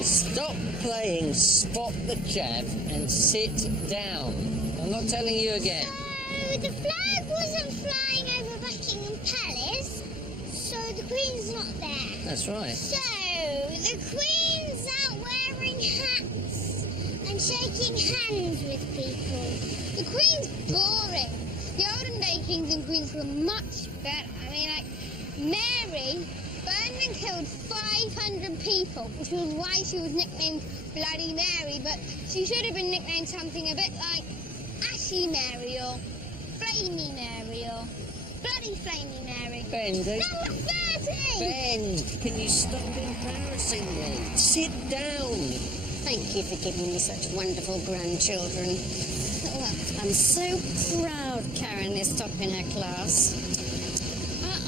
Children, stop playing Spot the Chap and sit down. I'm not telling you again. So the flag wasn't flying over Buckingham Palace, so the Queen's not there. That's right. So the Queen's out wearing hats and shaking hands with people. The Queen's boring. The olden day kings and queens were much better. I mean, like, Mary burned and killed 500 people, which was why she was nicknamed Bloody Mary, but she should have been nicknamed something a bit like Ashy Mary or Flamey Mary or Bloody Flamey Mary. Ben, Number 30! Ben, can you stop embarrassing me? Sit down. Thank you for giving me such wonderful grandchildren. Well, I'm so proud Karen is top in her class.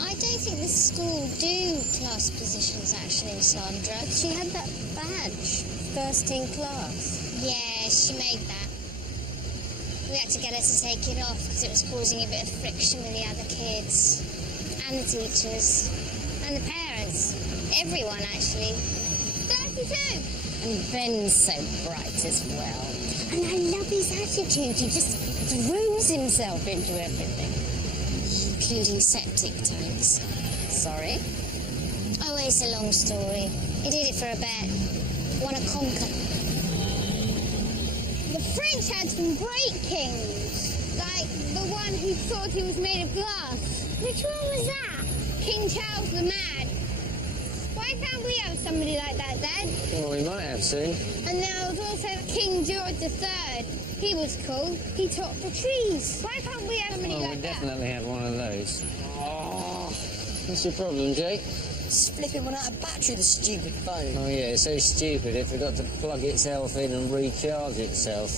I don't think the school do class positions, actually, Sandra. She had that badge, first in class. Yeah, she made that. We had to get her to take it off because it was causing a bit of friction with the other kids and the teachers and the parents. Everyone, actually. 32! And Ben's so bright as well. And I love his attitude. He just throws himself into everything. Including septic tanks. Sorry? Oh, it's a long story. He did it for a bet. Won a conquer. The French had some great kings. Like the one who thought he was made of glass. Which one was that? King Charles the Mad. Why can't we have somebody like that, Dad? Well, we might have soon. And there was also King George III. He was cool. He talked to trees. Why can't we have somebody Well, we like that? definitely have one of those. Oh, what's your problem, Jake? It's flipping one out of battery, the stupid phone. Oh, yeah, it's so stupid it forgot to plug itself in and recharge itself.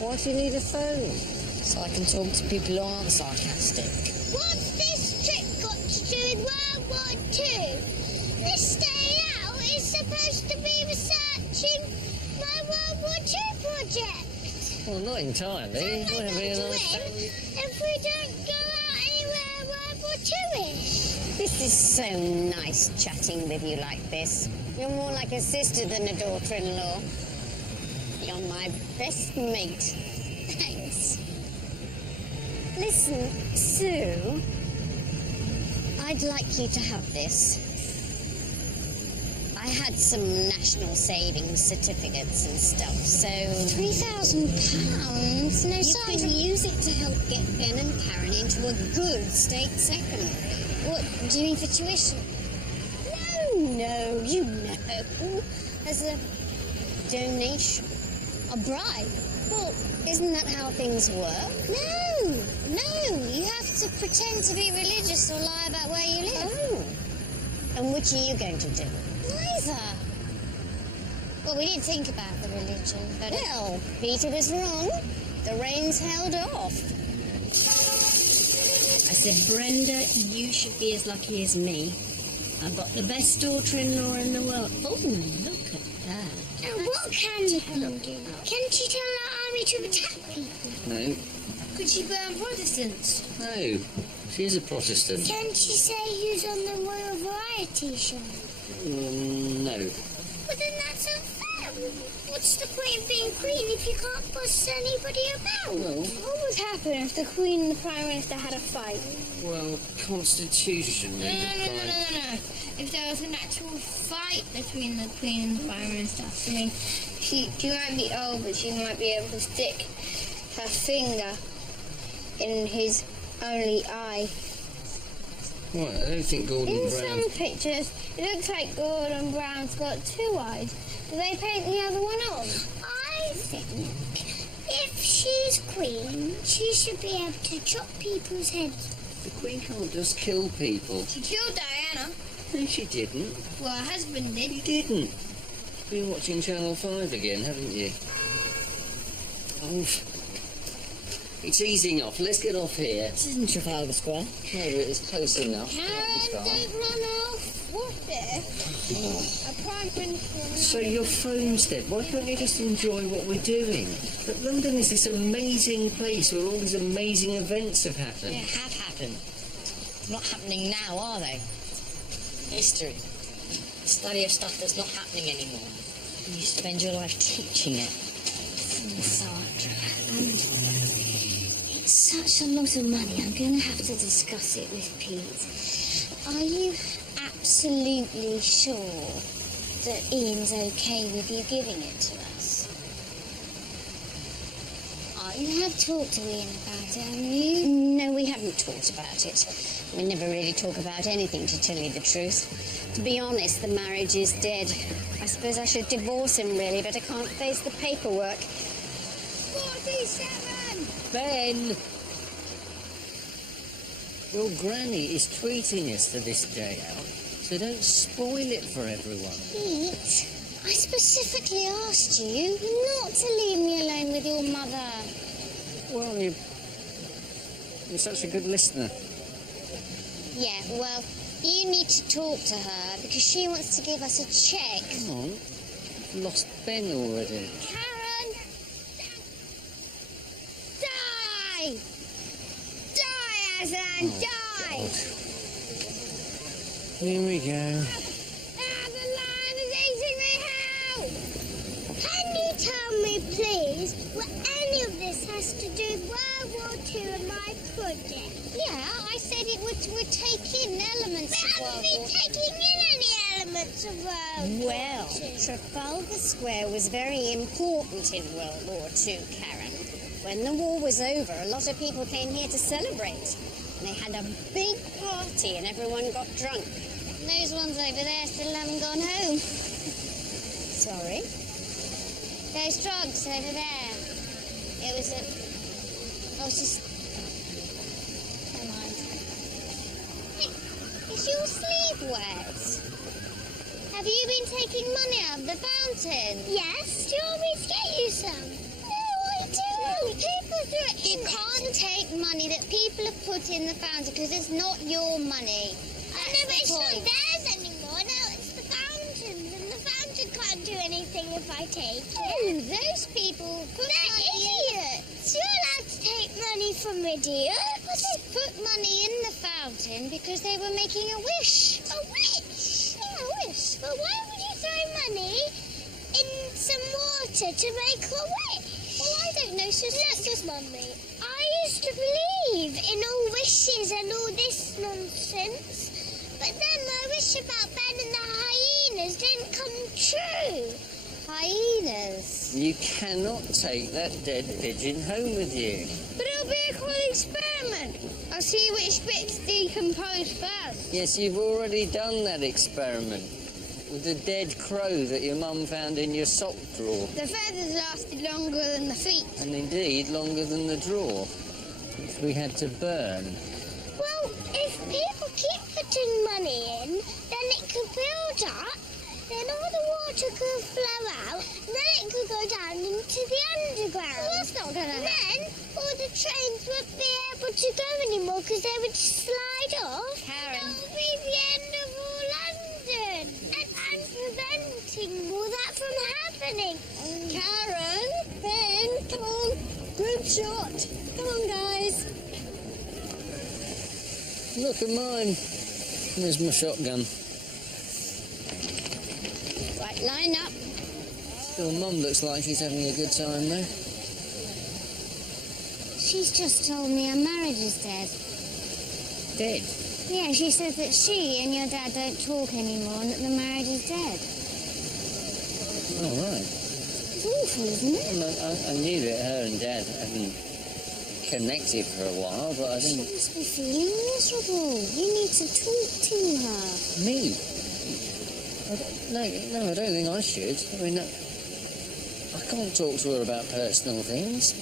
Why do you need a phone? So I can talk to people who aren't sarcastic. What's this trip got to do with World War II? This day out is supposed to be researching my World War II project. Well, not entirely. Sounds like We're having a going to nice win if we don't go out anywhere World War II is. This is so nice chatting with you like this. You're more like a sister than a daughter-in-law. You're my best mate. Thanks. Listen, Sue, I'd like you to have this. I had some national savings certificates and stuff, so... £3,000? No, You Sandra. can use it to help get Ben and Karen into a good state secondary. What, do you mean for tuition? No, you know. As a donation. A bribe? Well, isn't that how things work? No. You have to pretend to be religious or lie about where you live. Oh. And which are you going to do? Neither. Well, we didn't think about the religion, but... Well, Peter was wrong. The rain's held off. I said, Brenda, you should be as lucky as me. I've got the best daughter-in-law in the world. Oh, look at that. And what can the Queen do? Can she tell our army to attack people? No. Could she burn Protestants? No. She's a Protestant. Can she say who's on the Royal Variety Show? No. But then that's unfair. What's the point of being Queen if you can't boss anybody about? Well, What would happen if the Queen and the Prime Minister had a fight? well, Constitution. No. If there was an actual fight between the Queen and the Prime Minister, I mean, she might be old, but she might be able to stick her finger in his only eye. What? I don't think Gordon In Brown... some pictures, it looks like Gordon Brown's got two eyes. Do they paint the other one on? I think if she's Queen, she should be able to chop people's heads. The Queen can't just kill people. She killed Diana. No, she didn't. Well, her husband did. You didn't. You've been watching Channel 5 again, haven't you? Oh, it's easing off. Let's get off here. This isn't Trafalgar Square. No, but it's close enough. Karen, don't run off. What's this? A Prime Minister. So your phone's dead. Why can't you just enjoy what we're doing? But London is this amazing place where all these amazing events have happened. They have happened. They're not happening now, are they? History. The study of stuff that's not happening anymore. You spend your life teaching it. Sandra, and it's such a lot of money. I'm going to have to discuss it with Pete. Are you absolutely sure that Ian's okay with you giving it to us? You have talked to Ian about it, haven't you? No, we haven't talked about it. We never really talk about anything, to tell you the truth. To be honest, the marriage is dead. I suppose I should divorce him, really, but I can't face the paperwork. 47! Ben! Your granny is treating us to this day out, so don't spoil it for everyone. Pete, I specifically asked you not to leave me alone with your mother. Well, you're such a good listener. Yeah, well, you need to talk to her because she wants to give us a check. Come on, I've lost Ben already. Karen! Die! Die, Aslan, die! God. Here we go. The lion is eating me, help! Can you tell me, please, what any of this has to do with World War II and my project? Yeah, I said it would take in elements We of haven't World been War. taking in any elements of World War Well, II. Trafalgar Square was very important in World War II, Karen. When the war was over, a lot of people came here to celebrate. And they had a big party and everyone got drunk. And those ones over there still haven't gone home. Sorry? Those drugs over there. It was just... Never mind. Hey, it's your sleeve wet. Have you been taking money out of the fountain? Yes, do you want me to get you some? No, I don't. People do it. You can't take money that people have put in the fountain because it's not your money. I know, but it's not theirs anymore. No, it's the fountain's, and the fountain can't do anything if I take it. Oh, those people put They're money idiots. You're allowed to take money from idiots. But they put money in the fountain because they were making a wish. A wish. Yeah, a wish. But why would you throw money in some water to make a wish? Well, I don't know. So Look, Mummy, I used to believe in all wishes and all this nonsense, but then my wish about Ben and the hyenas didn't come true. hyenas. You cannot take that dead pigeon home with you. But it'll be a cool experiment. I'll see which bits decompose first. Yes, you've already done that experiment with the dead crow that your mum found in your sock drawer. The feathers lasted longer than the feet. And indeed longer than the drawer, which we had to burn. Well, if people keep putting money in, then it could build up, then all the water could flow out, and then it could go down into the underground. Well, that's not gonna happen. Then all the trains wouldn't be able to go anymore because they would slide off. Karen. And that would be the end of all London. And I'm preventing all that from happening. Karen, Ben, come on. Group shot. Come on, guys. Look at mine. There's my shotgun. Right, line up. Your mum looks like she's having a good time there. She's just told me her marriage is dead. Dead? Yeah, she said that she and your dad don't talk anymore and that the marriage is dead. All right. It's awful, isn't it? Well, I knew that her and Dad hadn't connected for a while, but I She didn't... must be feeling miserable. You need to talk to her. Me? No, I don't think I should. I mean, I can't talk to her about personal things.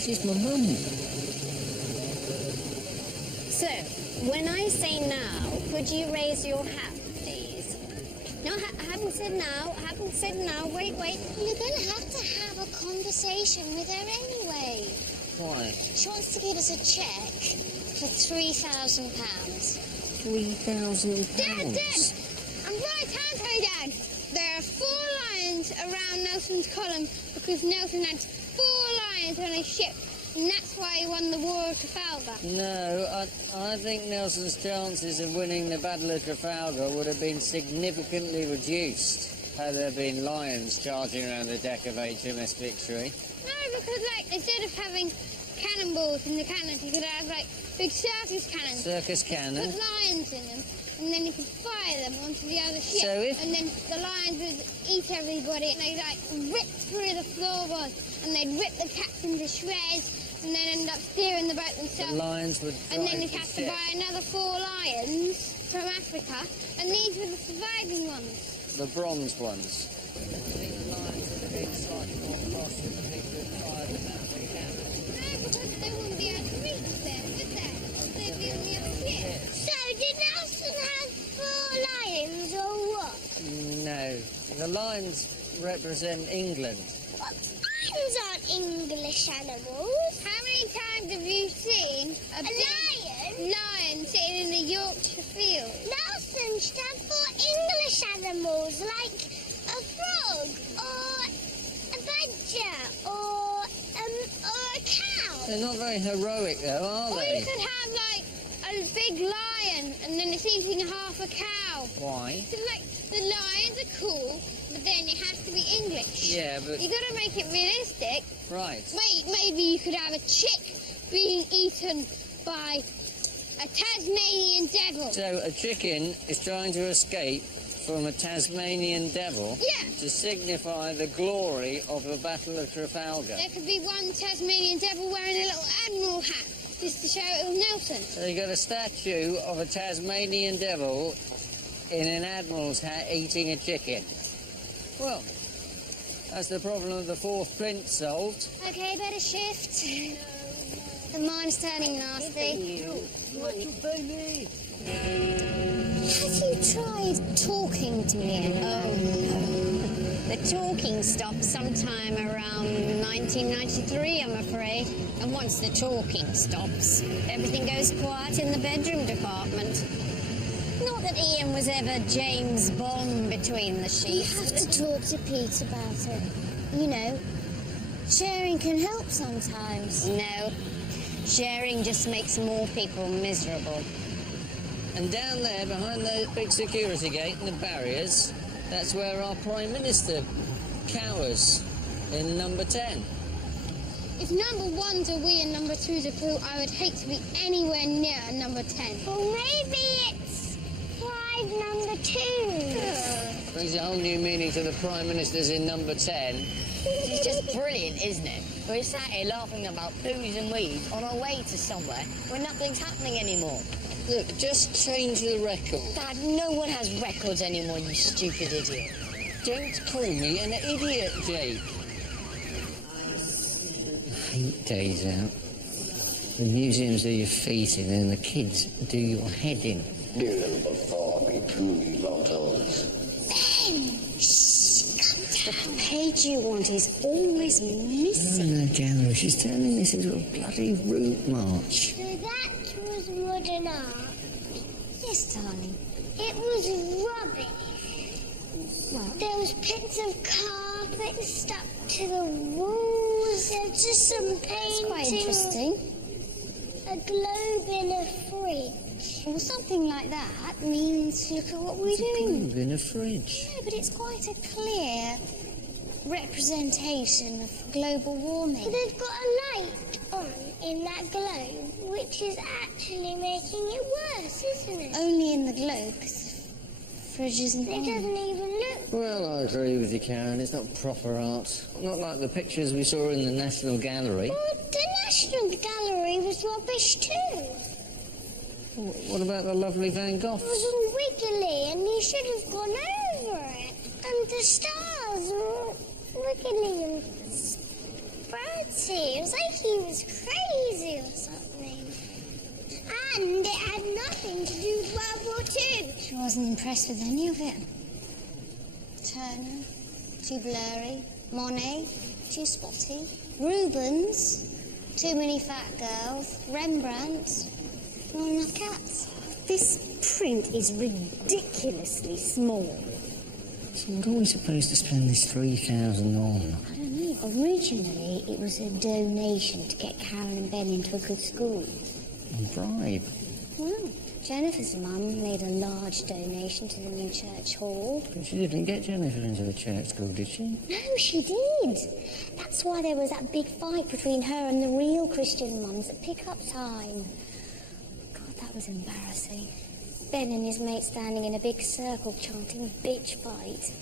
She's my mum. So, when I say now, could you raise your hat, please? No, I haven't said now. I haven't said now. Wait. You're going to have a conversation with her anyway. Why? She wants to give us a cheque for £3,000. £3,000? Dad! I'm right, aren't I, Dad? There are 4 lions around Nelson's column because Nelson had 4 lions on his ship, and that's why he won the War of Trafalgar. No, I think Nelson's chances of winning the Battle of Trafalgar would have been significantly reduced. had there been lions charging around the deck of HMS Victory. No, because, like, instead of having cannonballs in the cannons, you could have, like, big circus cannons. Circus cannon. Put lions in them, and then you could fire them onto the other ship. So And then the lions would eat everybody, and they'd, like, rip through the floorboards, and they'd rip the captain to shreds, and then end up steering the boat themselves. The lions would drive And then you'd the have to ship. buy another 4 lions from Africa, and these were the surviving ones. The bronze ones. These lions would have been slightly more cross than the people who fired them out of the cannon. No, because they wouldn't be able to reach them, would they? They'd be on the other ship. So, did Nelson have 4 lions, or what? No. The lions represent England. What? Lions aren't English animals. How many times have you seen a lion sitting in the Yorkshire field? Nelson should have 4 English animals, like a frog, or a badger, or a cow. They're not very heroic, though, are Or they? you could have, like, a big lion, and then it's eating half a cow. Why? So, like, the lions are cool, but then it has to be English. Yeah, but... You got to make it realistic. Right. Maybe you could have a chick being eaten by a Tasmanian devil. So a chicken is trying to escape from a Tasmanian devil Yeah. to signify the glory of the Battle of Trafalgar. There could be one Tasmanian devil wearing a little admiral hat, just to show it was Nelson. So you got a statue of a Tasmanian devil in an admiral's hat eating a chicken. Well, that's the problem of the 4th prince solved. Okay, better shift. The mine's turning nasty. Have you tried talking to me? Oh, no. The talking stopped sometime around 1993, I'm afraid. And once the talking stops, everything goes quiet in the bedroom department. Not that Ian was ever James Bond between the sheets. You have to talk to Pete about it. You know, sharing can help sometimes. No, sharing just makes more people miserable. And down there, behind the big security gate and the barriers, that's where our Prime Minister cowers in number 10. If number 1's a we and number 2's a crew, I would hate to be anywhere near number 10. Well, maybe it's 5 number 2. Brings a whole new meaning to the Prime Ministers in number 10. It's just brilliant, isn't it? We're sat here laughing about poos and wees on our way to somewhere where nothing's happening anymore. Look, just change the record. Dad, no one has records anymore, you stupid idiot. Don't call me an idiot, Jake. I hate days out. The museums do your feet in and the kids do your head in. Never before me truly lotos. The page you want is always missing. No, Gallery, she's turning this into a bloody route march. So that was modern art. Yes, darling. It was rubbish. What? There was bits of carpet stuck to the walls. There's just some It's quite painting. interesting. A globe in a fridge. Well, something like that means look at what we're doing. Globe in a fridge. No, but it's quite a clear representation of global warming. But they've got a light on in that globe, which is actually making it worse, isn't it? Only in the globe, because the fridge isn't It on. doesn't even look. Well, I agree with you, Karen. It's not proper art. Not like the pictures we saw in the National Gallery. Well, the National Gallery was rubbish too. What about the lovely Van Gogh? It was all wiggly, and you should have gone over it. And the stars were wiggly and sprouty. It was like he was crazy or something. And it had nothing to do with World War II. She wasn't impressed with any of it. Turner, too blurry. Monet, too spotty. Rubens, too many fat girls. Rembrandt, not enough cats. This print is ridiculously small. So what are we supposed to spend this 3,000 on? I don't know. Originally, it was a donation to get Karen and Ben into a good school. A bribe. Well, Jennifer's mum made a large donation to the new church hall. But she didn't get Jennifer into the church school, did she? No, she did. That's why there was that big fight between her and the real Christian mums at pick-up time. God, that was embarrassing. Ben and his mate standing in a big circle chanting bitch fight.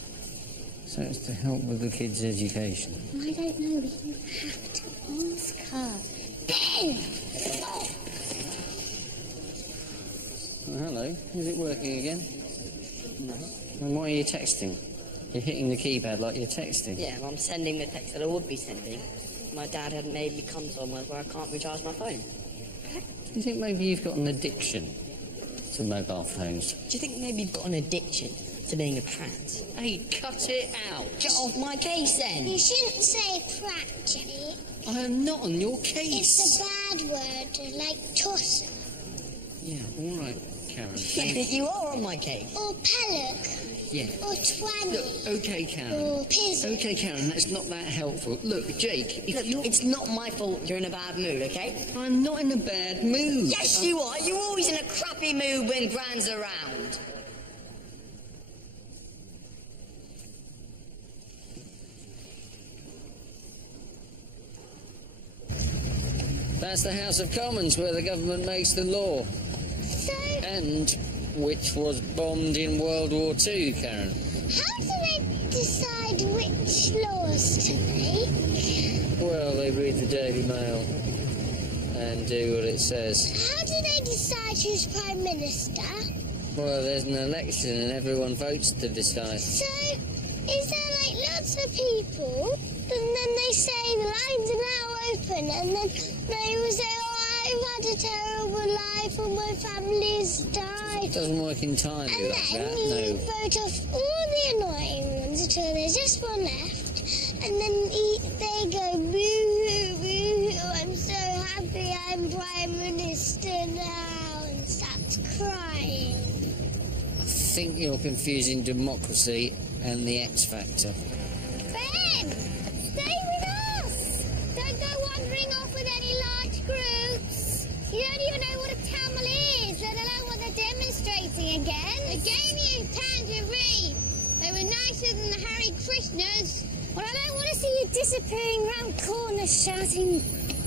So it's to help with the kids' education. I don't know, we didn't have to ask her. Ben! Oh. Oh, hello. Is it working again? No. And why are you texting? You're hitting the keypad like you're texting. Yeah, well, I'm sending the text that I would be sending. My dad hadn't made me come somewhere where I can't recharge my phone. Do you think maybe you've got an addiction to mobile phones? Do you think maybe you've got an addiction to being a prat? Hey, cut it out! Get off my case then! You shouldn't say prat, Jake. I am not on your case! It's a bad word, like tosser. Yeah, all right, Karen. You are on my case. Or pellock. Yeah. Or twanny. Look, okay, Karen. Or pizzle. Okay, Karen, that's not that helpful. Look, Jake, if Look, you're... it's not my fault you're in a bad mood, okay? I'm not in a bad mood. Yes, you are. You're always in a crappy mood when Gran's around. That's the House of Commons where the government makes the law. So, And which was bombed in World War II, Karen. how do they decide which laws to make? Well, they read the Daily Mail and do what it says. How do they decide who's Prime Minister? Well, there's an election and everyone votes to decide. So, is there like lots of people, and then they say the lines are now open, and then they will say, oh, I've had a terrible life and my family's died. It doesn't work entirely And like then that, you no. vote off all the annoying ones until there's just one left, and then they go, boo, boo, I'm so happy I'm Prime Minister now, and starts crying. I think you're confusing democracy and the X Factor. Ben, stay with us. Don't go wandering off with any large groups. You don't even know what a Tamil is, let alone what they're demonstrating against. Again, you tangerine. They were nicer than the Hare Krishnas. Well, I don't want to see you disappearing round corners shouting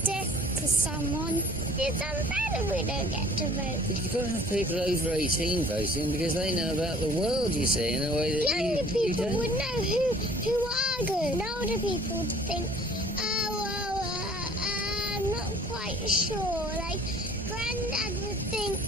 death to someone. It's unfair that we don't get to vote. You've got to have people over 18 voting because they know about the world, you see, in a way that Younger you people don't. would know who are good. Older people would think, I'm not quite sure. Like, Grandad would think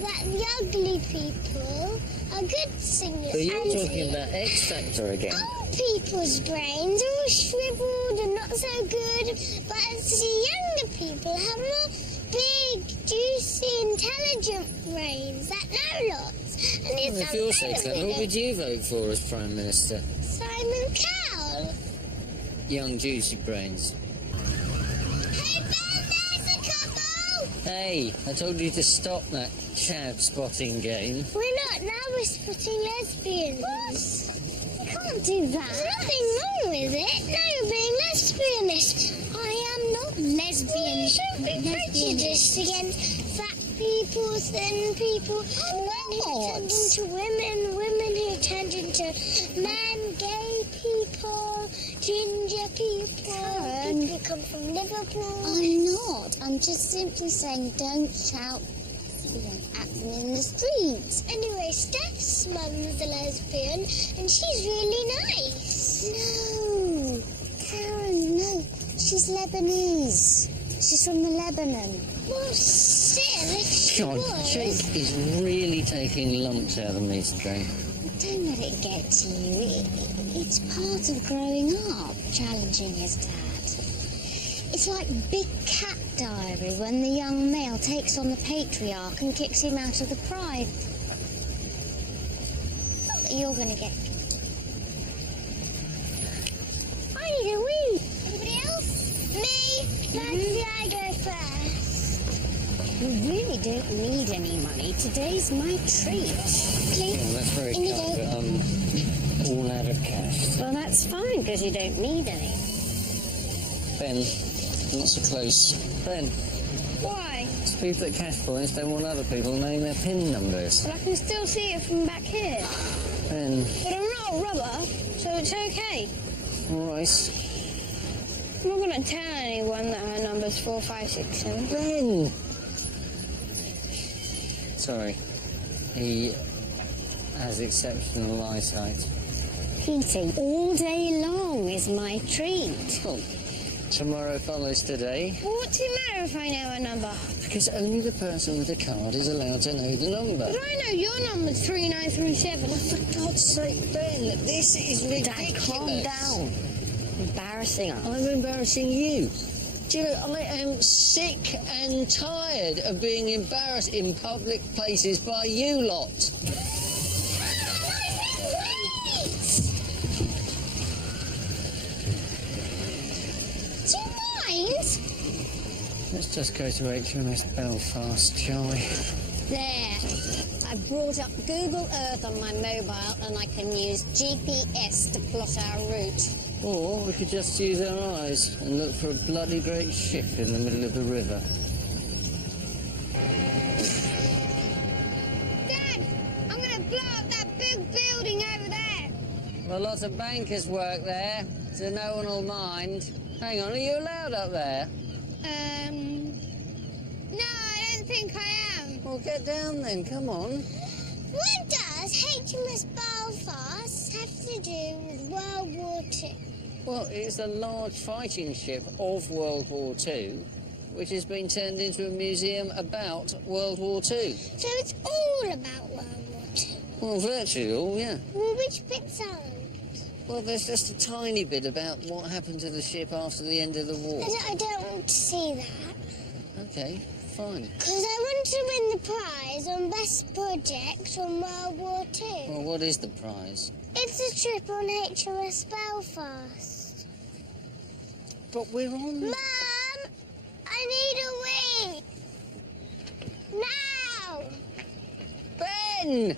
that the ugly people are good singers. So you're and talking about X Factor again. old people's brains are all shriveled and not so good, but the younger people have more big, juicy, intelligent brains that know lots. And it's If you're so unfair that clever, we what would you vote for as Prime Minister? don't- Simon Cowell. Young juicy brains. Hey Ben, there's a couple! Hey, I told you to stop that chav spotting game. We're not, now we're spotting lesbians. What? You can't do that. There's nothing wrong with it. Now you're being lesbianist. I am not lesbian. You shouldn't be prejudiced against fat people, thin people, men who turned into women, women who turned into men, gay people, ginger people, Karen. people who come from Liverpool. I'm not. I'm just simply saying don't shout at them in the street. Anyway, Steph's mum's a lesbian, and she's really nice. No, Karen, no. She's Lebanese. She's from the Lebanon. Well, still, if she God, was... Jake is really taking lumps out of me today. Don't let it get to you. It's part of growing up, challenging his dad. It's like Big Cat Diary when the young male takes on the patriarch and kicks him out of the pride. Not that you're going to get... I need a wee. Anybody else? Me. Fancy I go first. You really don't need any money. Today's my treat. Okay. Well, that's very In you kind, go. but I'm all out of cash. Well, that's fine, because you don't need any. Ben, not so close. Ben, Why? it's People at cash points don't want other people knowing their PIN numbers. But I can still see it from back here. Ben. But I'm not a robber, so it's okay. All right. I'm not going to tell anyone that her number's 4567. Ben! Sorry. He has exceptional eyesight. Eating all day long is my treat. Oh, tomorrow follows today. Well, what's the matter if I know her number? Because only the person with a card is allowed to know the number. But I know your number's 3937. For God's sake, Ben, this is ridiculous. Dad, calm down. Embarrassing us. I'm embarrassing you. Do you know, I am sick and tired of being embarrassed in public places by you lot. Do you mind? Let's just go to HMS Belfast, shall we? There. I brought up Google Earth on my mobile and I can use GPS to plot our route. Or we could just use our eyes and look for a bloody great ship in the middle of the river. Dad, I'm going to blow up that big building over there. Well, lots of bankers work there, so no one will mind. Hang on, are you allowed up there? No, I don't think I am. Well, get down then, come on. What does HMS Belfast have to do with World War II? Well, it's a large fighting ship of World War II, which has been turned into a museum about World War II. So it's all about World War II. Well, virtually all, yeah. Well, which bits aren't? Well, there's just a tiny bit about what happened to the ship after the end of the war. I don't want to see that. Okay, fine. Because I want to win the prize on Best Project on World War II. Well, what is the prize? It's a trip on HMS Belfast. But we're on... Mum! I need a wee! Now! Ben!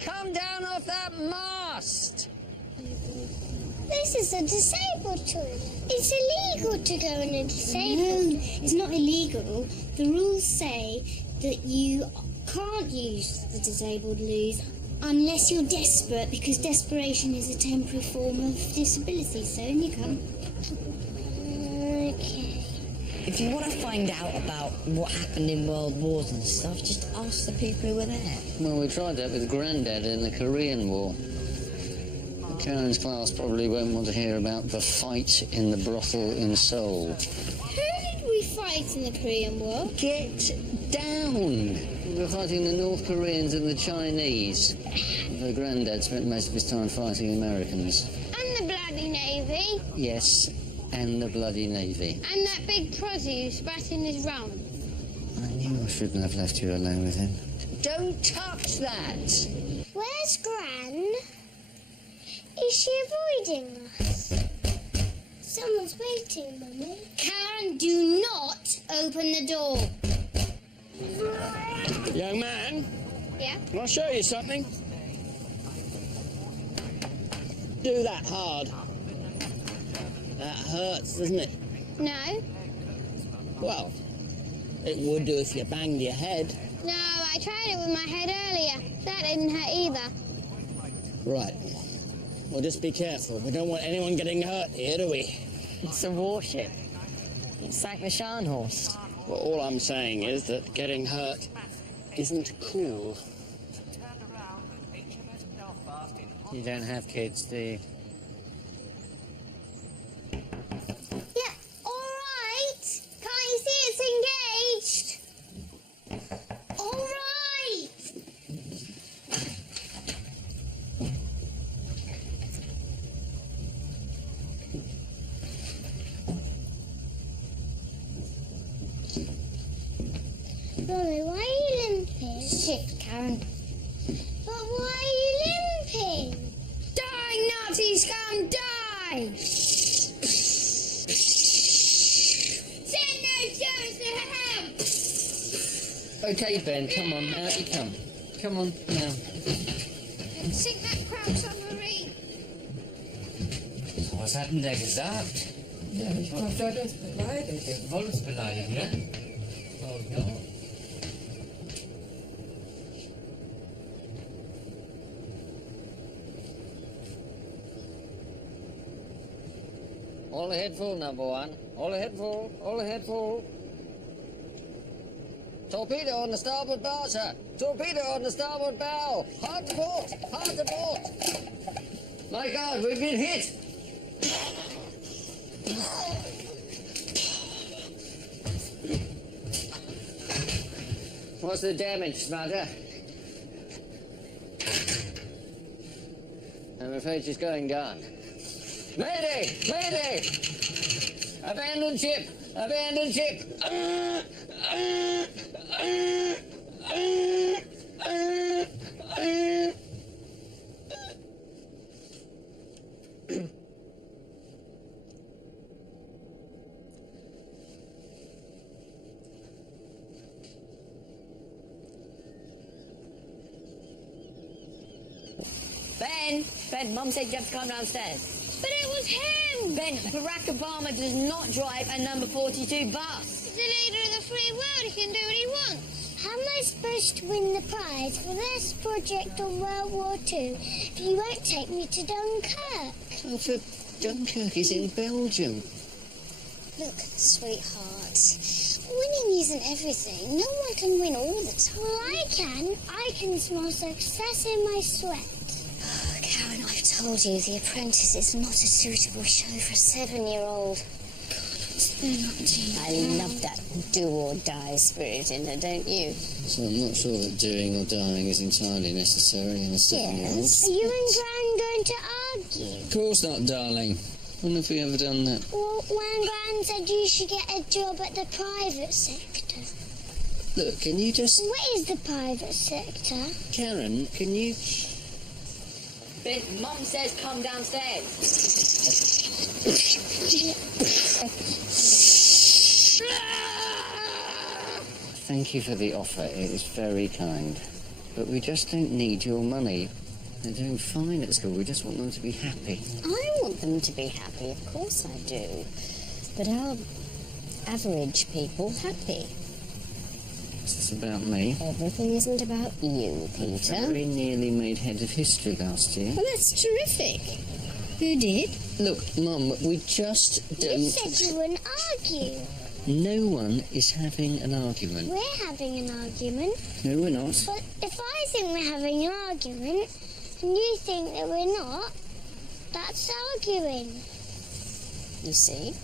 Come down off that mast! This is a disabled toilet. It's illegal to go in a disabled. No, it's not illegal. The rules say that you can't use the disabled loos unless you're desperate, because desperation is a temporary form of disability, so in you come. Okay. If you want to find out about what happened in world wars and stuff, just ask the people who were there. Well, we tried that with Grandad in the Korean War. Karen's class probably won't want to hear about the fight in the brothel in Seoul. Who did we fight in the Korean War? Get down! We were fighting the North Koreans and the Chinese. The Grandad spent most of his time fighting Americans. And the bloody Navy. Yes, and the bloody Navy. And that big prosy who spat in his rum. I knew I shouldn't have left you alone with him. Don't touch that! Where's Gran? Is she avoiding us? Someone's waiting, Mummy. Karen, do not open the door. Young man, Yeah? can I show you something? Do that hard. That hurts, doesn't it? No. Well, it would do if you banged your head. No, I tried it with my head earlier. That didn't hurt either. Right. Well, just be careful. We don't want anyone getting hurt here, do we? It's a warship. It sank the Scharnhorst. Well, all I'm saying is that getting hurt isn't cool. You don't have kids, do you? Yeah, all right. Can't you see it's engaged? All right. Mommy, why are you limping? Shit, Karen. But why are you limping? Die, Nazi scum, die! Send those Germans to hell! Okay, Ben, come on, out you come. Come on, now. Sink that crab submarine. Was hat denn der gesagt? Ja, ich komme dort das beleidigt. Wollt's beleidigen, ne? Oh Gott. All ahead full, number one. All ahead full. All ahead full. Torpedo on the starboard bow, sir. Torpedo on the starboard bow. Hard to port. Hard to port. My God, we've been hit. What's the damage, Smudger? I'm afraid she's going down. Mayday! Mayday! Abandon ship! Abandon ship! Ben, Mum said you have to come downstairs. But it was him! Ben, Barack Obama does not drive a number 42 bus. He's the leader of the free world. He can do what he wants. How am I supposed to win the prize for this project on World War II if you won't take me to Dunkirk? Oh, for Dunkirk is in Belgium. Look, sweetheart, winning isn't everything. No one can win all the time. Well, I can. I can smell success in my sweat. Oh, Karen, I've told you The Apprentice is not a suitable show for a 7-year-old. I love that do-or-die spirit in her, don't you? So I'm not sure that doing or dying is entirely necessary in a 7-year-old. Yes. Are you and Gran going to argue? Of course not, darling. When have we ever done that? Well, when Gran said you should get a job at the private sector. Look, can you just... What is the private sector? Karen, can you... Ben, Mum says come downstairs. Thank you for the offer. It is very kind. But we just don't need your money. They're doing fine at school. We just want them to be happy. I want them to be happy, of course I do. But are average people happy? Is this about me? Everything isn't about you, I Peter. very nearly made head of history last year. Well, that's terrific. Who did? Look, Mum, we just don't... You said you wouldn't argue. No one is having an argument. We're having an argument. No, we're not. But if I think we're having an argument and you think that we're not, that's arguing. You see?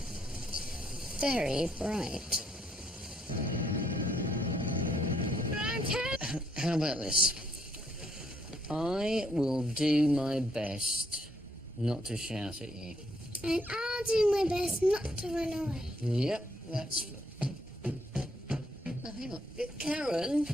Very bright. How about this? I will do my best not to shout at you. And I'll do my best not to run away. Yep, that's... Oh, hang on. Karen?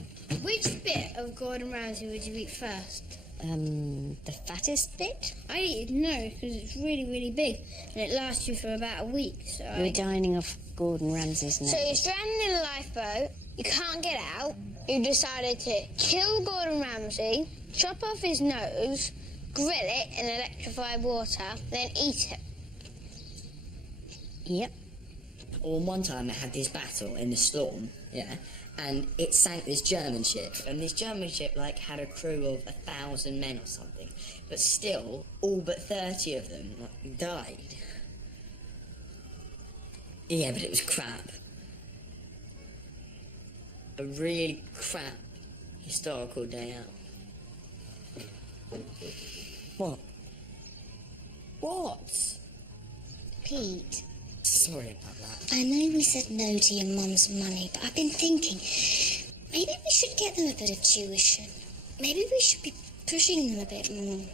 Which bit of Gordon Ramsay would you eat first? The fattest bit? I eat it no, because it's really, really big, and it lasts you for about a week, so We're dining off Gordon Ramsay's nose. So you're stranded in a lifeboat, you can't get out, you decided to kill Gordon Ramsay, chop off his nose, grill it in electrified water, then eat it. Yep. Or one time I had this battle in the storm, yeah, and it sank this German ship, and this German ship like had a crew of 1,000 men or something, but still all but 30 of them like, died. Yeah, but it was crap. A really crap historical day out. What? What? Pete, Sorry about that. I know we said no to your mum's money, but I've been thinking maybe we should get them a bit of tuition. Maybe we should be pushing them a bit more.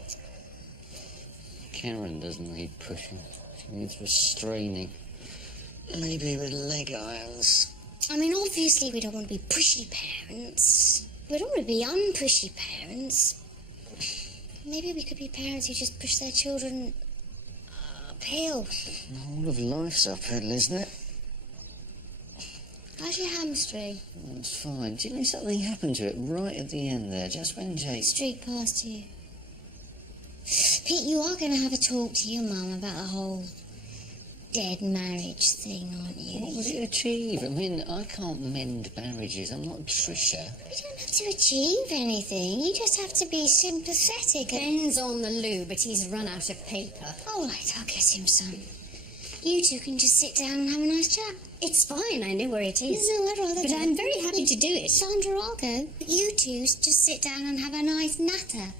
Karen doesn't need pushing. She needs restraining. Maybe with leg irons. I mean, obviously we don't want to be pushy parents. We don't want to be unpushy parents. Maybe we could be parents who just push their children uphill. All of life's uphill, isn't it? How's your hamstring? It's fine. Do you know something happened to it right at the end there, just when Jake... Streak past you. Pete, you are going to have a talk to your mum about the whole dead marriage thing, aren't you? What would it achieve? I mean, I can't mend marriages. I'm not Trisha. You don't have to achieve anything. You just have to be sympathetic. Ben's on the loo, but he's run out of paper. All right, I'll get him some. You two can just sit down and have a nice chat. It's fine, I know where it is. No, I'd rather But do I'm it. very happy to do it. Sandra, I'll go. You two just sit down and have a nice natter.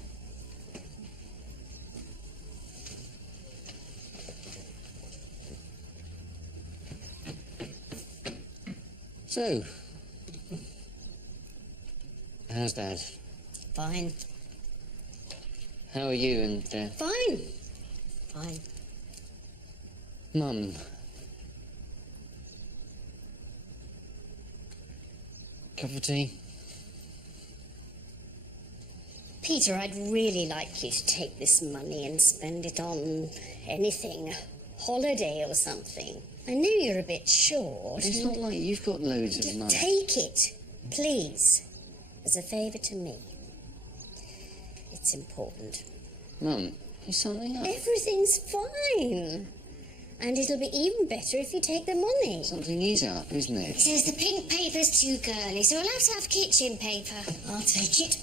So, how's Dad? Fine. How are you and Fine. Fine. Mum? Cup of tea? Peter, I'd really like you to take this money and spend it on anything. Holiday or something. I know you're a bit short. It's not like you've got loads of money. Take it, please, as a favour to me. It's important. Mum, is something up? Everything's fine. And it'll be even better if you take the money. Something is up, isn't it? Says the pink paper's too girly, so we'll have to have kitchen paper. I'll take it.